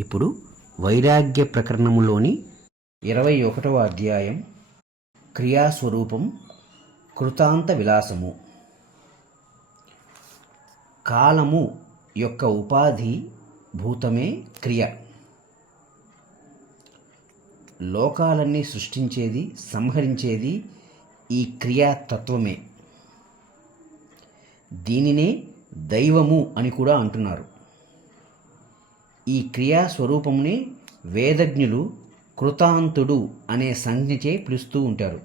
ఇప్పుడు వైరాగ్య ప్రకరణములోని 21వ అధ్యాయం క్రియాస్వరూపం కృతాంత విలాసము. కాలము యొక్క ఉపాధి భూతమే క్రియ. లోకాలన్నీ సృష్టించేది, సంహరించేది ఈ క్రియాతత్వమే. దీనినే దైవము అని కూడా అంటున్నారు. ఈ క్రియాస్వరూపమునే వేదజ్ఞులు కృతాంతుడు అనే సంజ్ఞచే పిలుస్తూ ఉంటారు.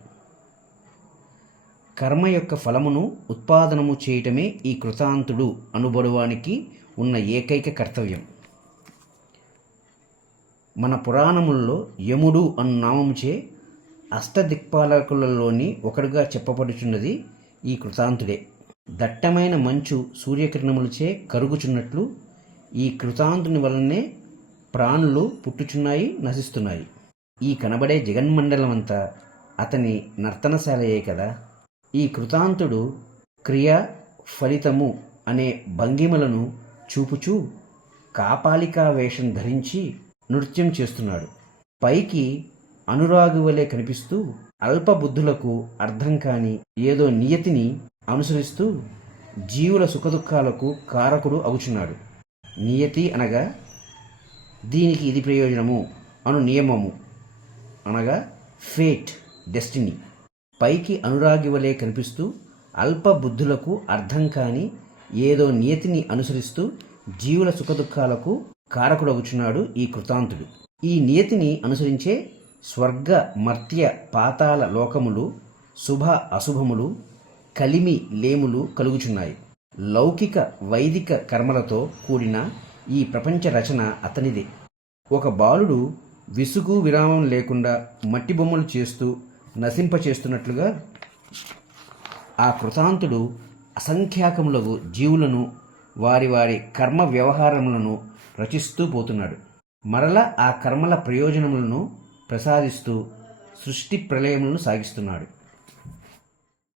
కర్మ యొక్క ఫలమును ఉత్పాదనము చేయటమే ఈ కృతాంతుడు అనుబడువానికి ఉన్న ఏకైక కర్తవ్యం. మన పురాణములలో యముడు అను నామముచే అష్టదిక్పాలకులలోని ఒకడుగా చెప్పబడుచున్నది ఈ కృతాంతుడే. దట్టమైన మంచు సూర్యకిరణములచే కరుగుచున్నట్లు ఈ కృతాంతుని వలనే ప్రాణులు పుట్టుచున్నాయి, నశిస్తున్నాయి. ఈ కనబడే జగన్మండలమంతా అతని నర్తనశాలయే కదా. ఈ కృతాంతుడు క్రియ ఫలితము అనే భంగిమలను చూపుచూ కాపాలికా వేషం ధరించి నృత్యం చేస్తున్నాడు. పైకి అనురాగి వలె కనిపిస్తూ అల్పబుద్ధులకు అర్థం కాని ఏదో నియతిని అనుసరిస్తూ జీవుల సుఖదుఖాలకు కారకుడు అగుచున్నాడు. నియతి అనగా దీనికి ఇది ప్రయోజనము అను నియమము, అనగా ఫేట్, డెస్టినీ. పైకి అనురాగి వలె కనిపిస్తూ అల్ప బుద్ధులకు అర్థం కాని ఏదో నియతిని అనుసరిస్తూ జీవుల సుఖదుఖాలకు కారకుడగుచున్నాడు ఈ కృతాంతుడు. ఈ నియతిని అనుసరించే స్వర్గ, మర్త్య, పాతాళ లోకములు, శుభ అశుభములు, కలిమి లేములు కలుగుచున్నాయి. లౌకిక వైదిక కర్మలతో కూడిన ఈ ప్రపంచ రచన అతనిదే. ఒక బాలుడు విసుగు విరామం లేకుండా మట్టి బొమ్మలు చేస్తూ నశింపచేస్తున్నట్లుగా ఆ కృతాంతుడు అసంఖ్యాకములకు జీవులను వారి వారి కర్మ వ్యవహారములను రచిస్తూ పోతున్నాడు. మరల ఆ కర్మల ప్రయోజనములను ప్రసాదిస్తూ సృష్టి ప్రళయములను సాగిస్తున్నాడు.